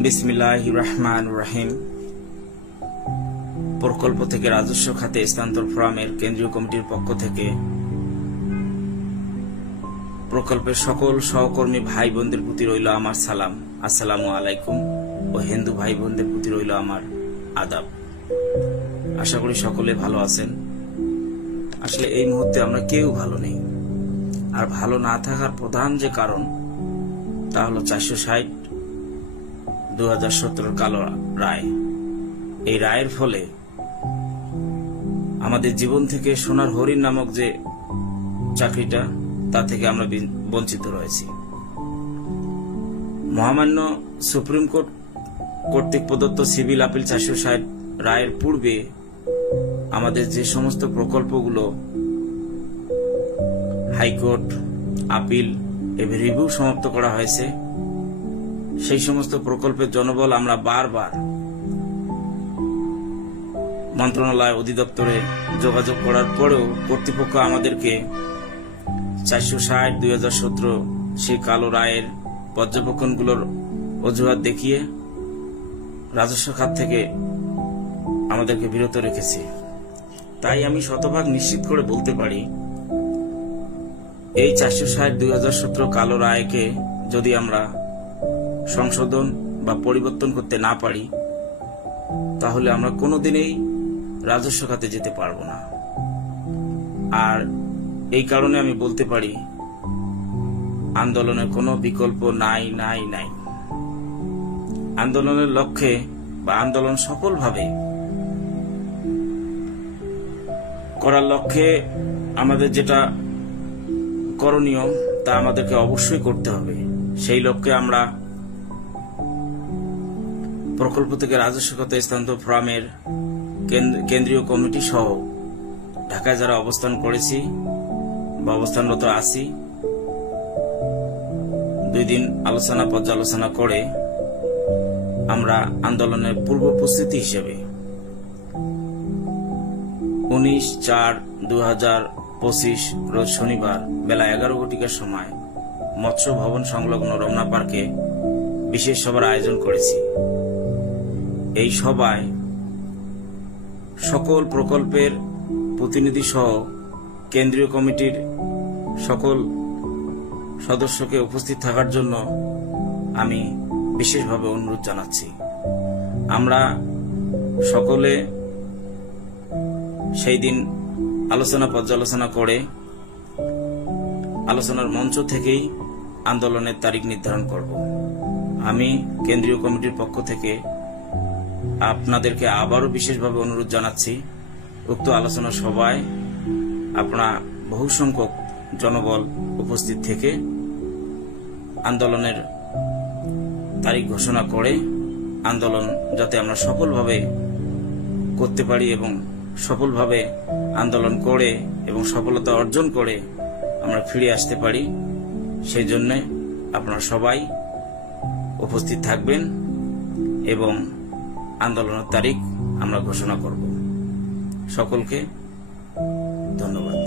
বিসমিল্লাহির রহমানির রহিম। প্রকল্প থেকে রাজস্ব খাতে স্থানান্তর ফোরামের কেন্দ্রীয় কমিটির পক্ষ থেকে প্রকল্পের সকল সহকর্মী ভাই বোনদের প্রতি রইল আমার সালাম, আসসালামু আলাইকুম, ও হিন্দু ভাই বোনদের প্রতি রইল আমার আদাব। আশা করি সকলে ভালো আছেন। আসলে এই মুহূর্তে আমরা কেউ ভালো নেই, আর ভালো না থাকার প্রধান যে কারণ তা হলো 460/2017 কালো রায়। এই রায়ের ফলে আমাদের জীবন থেকে সোনার হরিণ নামক যে চাকরিটা, তা থেকে আমরা বঞ্চিত রয়েছি। মহামান্য সুপ্রিম কোর্ট কর্তৃক প্রদত্ত সিভিল আপিল 460 রায়ের পূর্বে আমাদের যে সমস্ত প্রকল্পগুলো হাইকোর্ট, আপিল এবং রিভিউ সমাপ্ত করা হয়েছে, সেই সমস্ত প্রকল্পের জনবল আমরা বারবার মন্ত্রণালয় অধিদপ্তরে যোগাযোগ করার পরেও কর্তৃপক্ষ আমাদেরকে 460/2017 সেই কালো রায়ের পর্যবেক্ষণগুলোর অজুহাত দেখিয়ে রাজস্ব খাত থেকে আমাদেরকে বিরত রেখেছে। তাই আমি শতভাগ নিশ্চিত করে বলতে পারি, এই 460/2017 কালো রায়কে যদি আমরা সংশোধন বা পরিবর্তন করতে না পারি, তাহলে আমরা কোনোদিনই রাজস্ব খাতে যেতে পারবো না। আর এই কারণে আমি বলতে পারি, আন্দোলনের কোনো বিকল্প নাই নাই নাই। আন্দোলনের লক্ষ্যে বা আন্দোলন সফলভাবে করার লক্ষ্যে আমাদের যেটা করণীয় তা আমাদেরকে অবশ্যই করতে হবে। সেই লক্ষ্যে আমরা প্রকল্প থেকে রাজস্ব খাতে স্থানান্তর ফোরামের কেন্দ্রীয় কমিটি সহ ঢাকায় যারা অবস্থান করেছি বা অবস্থানরত আছি, 2 দিন আলোচনা পর্যালোচনা করে আমরা আন্দোলনের পূর্ব প্রস্তুতি হিসেবে 19/4/2025 রোজ শনিবার বেলা 11 ঘটিকার সময় মৎস্য ভবন সংলগ্ন রমনা পার্কে বিশেষ সভার আয়োজন করেছি। এই সভায় সকল প্রকল্পের প্রতিনিধি সহ কেন্দ্রীয় কমিটির সকল সদস্যকে উপস্থিত থাকার জন্য আমি বিশেষভাবে অনুরোধ জানাচ্ছি। আমরা সকলে সেই দিন আলোচনা পর্যালোচনা করে আলোচনার মঞ্চ থেকেই আন্দোলনের তারিখ নির্ধারণ করব। আমি কেন্দ্রীয় কমিটির পক্ষ থেকে আপনাদেরকে আবারও বিশেষভাবে অনুরোধ জানাচ্ছি, উক্ত আলোচনা সভায় আপনারা বহু সংখ্যক জনবল উপস্থিত থেকে আন্দোলনের তারিখ ঘোষণা করে আন্দোলন যাতে আমরা সফলভাবে করতে পারি এবং সফলভাবে আন্দোলন করে এবং সফলতা অর্জন করে আমরা ফিরে আসতে পারি, সেই জন্য আপনারা সবাই উপস্থিত থাকবেন এবং আন্দোলনের তারিখ আমরা ঘোষণা করব। সকলকে ধন্যবাদ।